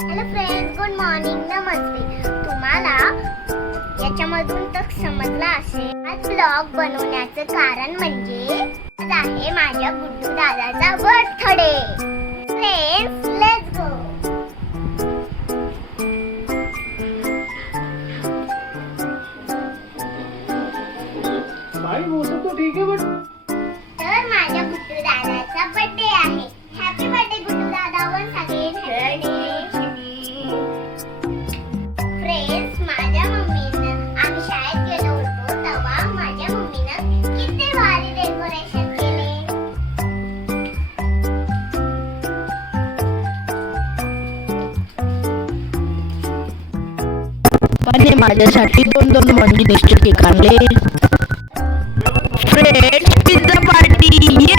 Hello friends, good morning, नमस्ते. तुम्हाला याच्यामधून तर समजलं असेल, आज ब्लॉग बनवण्याचं कारण म्हणजे आज आहे माझ्या गुड्डू दादाचा बर्थडे. Friends, let's go. भाई वो सब तो ठीक है बट तर माझ्या गुड्डू दादाचा बर्थडे आहे. हॅपी बर्थडे गुड्डू दादा. वन्स अगेन फ्रेंड्स, माझ्या मम्मीनं आम्ही शाळेत गेलो होतो तेव्हा माझ्या मम्मीनं किती भारी डेकोरेशन केले. पप्पाने माझ्यासाठी दोन मॉन्जिनिस्टर केक आणले. फ्रेंड्स, पिझ्झा पार्टी, ये.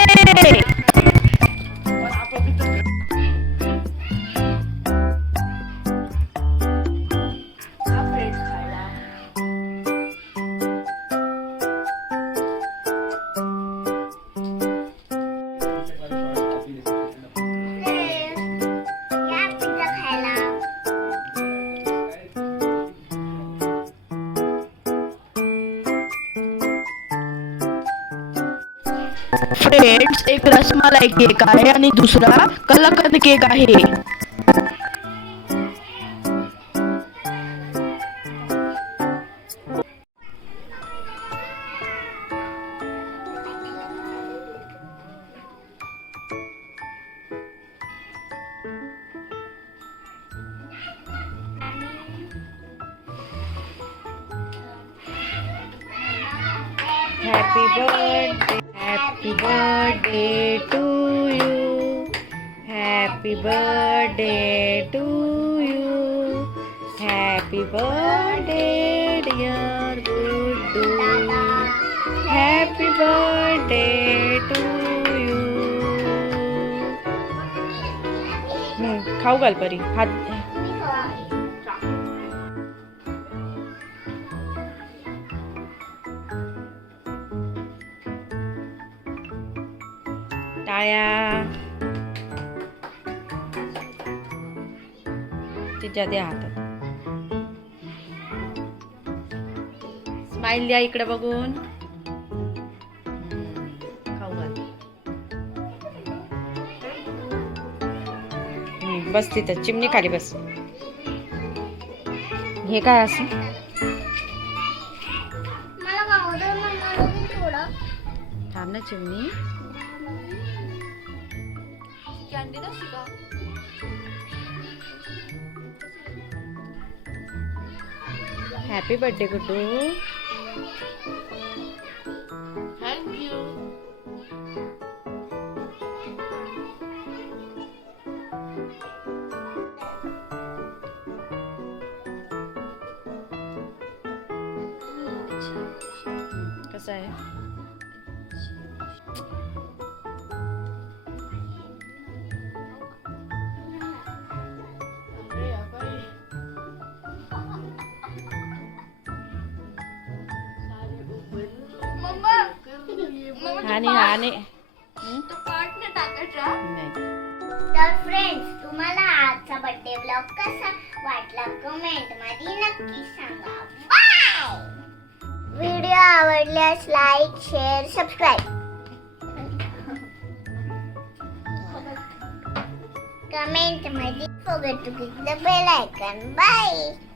या पिझ्झा खायला. फ्रेंड्स, एक रसमलाई केक आहे आणि दुसरा कलाकंद केक आहे. Happy birthday to you. Happy birthday to you. Happy birthday dear Guddu. Happy birthday to you. खाऊ घाल परी हात. टाळ्या. तिच्या द्या हातात. स्माइल द्या इकडे बघून. खाऊ घाल. बस तिथं चिमणी खाली बस. हे काय असं मला खाऊ दे मम्मा थोडं. थांब ना चिमणी. Happy birthday Guddu. थँक्यू. कसं आहे? आणि तर फ्रेंड्स, तुम्हाला आजचा बर्थडे ब्लॉग कसा वाटला कमेंट मध्ये नक्की सांगा. बाय. व्हिडिओ आवडल्यास लाईक, शेअर, सबस्क्राईब. कमेंट मध्ये forget to click the bell icon. Bye.